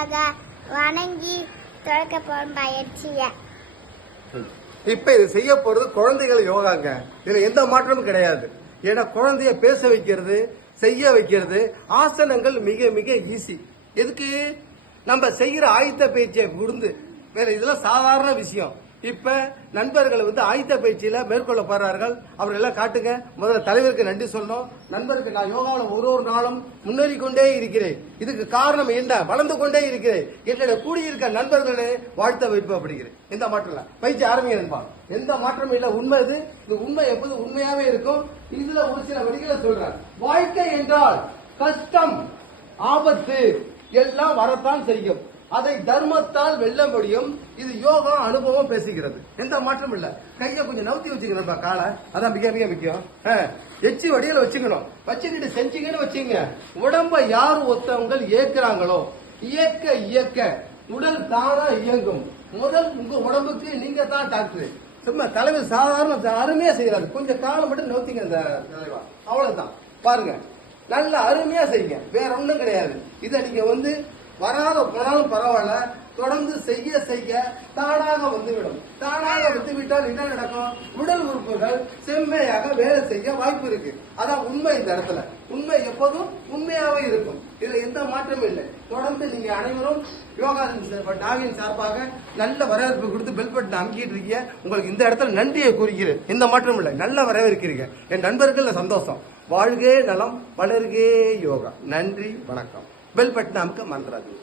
முன்பாக வணங்கி தொடக்க போகும் பயிற்சிய. இப்ப இது செய்ய போறது குழந்தைகள் யோகாங்க. இதுல எந்த மாற்றமும் கிடையாது. ஏன்னா குழந்தைய பேச வைக்கிறது, செய்ய வைக்கிறது, ஆசனங்கள் மிக மிக ஈஸி. எதுக்கு? நம்ம செய்யற ஆயுத பயிற்சியை விருந்து வேற இதெல்லாம் சாதாரண விஷயம். இப்ப நண்பர்கள் ஆயுத பயிற்சியில மேற்கொள்ள போறார்கள். அவர்கள் எல்லாம் காட்டுங்க. முதல்ல தலைவருக்கு நன்றி சொல்லணும். நண்பருக்கு நான் யோகாவில் ஒரு நாளும் முன்னேறி கொண்டே இருக்கிறேன். இதுக்கு காரணம் என்ன? வளர்ந்து கொண்டே இருக்கிறேன். என்னோட கூடியிருக்க நண்பர்களே வாழ்த்த விருப்பப்படுகிறேன். எந்த மாற்றம் இல்ல. பயிற்சி ஆரம்பிங்க. எந்த மாற்றமும் இல்ல. உண்மை இது உண்மை எப்போது உண்மையாவே இருக்கும். இதுல ஒரு சில வழிகளை சொல்றேன். வாழ்க்கை என்றால் கஷ்டம், ஆபத்து எல்லாம் வரத்தான் செய்யும். அதை தர்மத்தால் வெல்ல முடியும். இது யோகா அனுபவம் பேசுகிறது. எந்த மாற்றம் இல்ல. கையை கொஞ்சம் நவுத்தி வச்சுக்கிறப்பா காலை. அதான் மிக மிக முக்கியம். எச்சி வடியில வச்சுக்கணும். வச்சுக்கிட்டு செஞ்சீங்கன்னு வச்சுங்க. உடம்ப யார் ஒருத்தவங்க ஏற்கிறாங்களோ இயக்க இயக்க உடல் தானா இயங்கும். முதல் உங்க உடம்புக்கு நீங்க தான் டாக்டர். சும்மா தலைவர் சாதாரண அருமையா செய்யறாரு. கொஞ்சம் காலம் மட்டும் நோத்திங்க இந்த தலைவா. அவ்வளவுதான். பாருங்க, நல்ல அருமையா செய்யுங்க. வேற ஒண்ணும் கிடையாது. இதை நீங்க வராத போனாலும் பரவாயில்ல, தொடர்ந்து செய்ய செய்ய தானாக வந்துவிடும். தானாக வந்துவிட்டால் என்ன நடக்கும்? உடல் உறுப்புகள் செம்மையாக வேலை செய்ய வாய்ப்பு இருக்கு. அதான் உண்மை. இந்த இடத்துல உண்மை எப்போதும் உண்மையாவே இருக்கும். இதுல எந்த மாற்றமும் இல்லை. தொடர்ந்து நீங்க அனைவரும் யோகா டாவின் சார்பாக நல்ல வரவேற்பு கொடுத்து பெல் பட்டன் அமுக்கிட்டு இருக்கீங்க. உங்களுக்கு இந்த இடத்துல நன்றியை கூறுகிறேன். எந்த மாற்றமும் இல்லை. நல்ல வரவேற்கிறீங்க. என் நண்பர்கள் சந்தோஷம். வாழ்கே நலம், வளர்கே யோகா. நன்றி, வணக்கம். பெல் பட்டன் அமுக்க மறந்துடாதீங்க.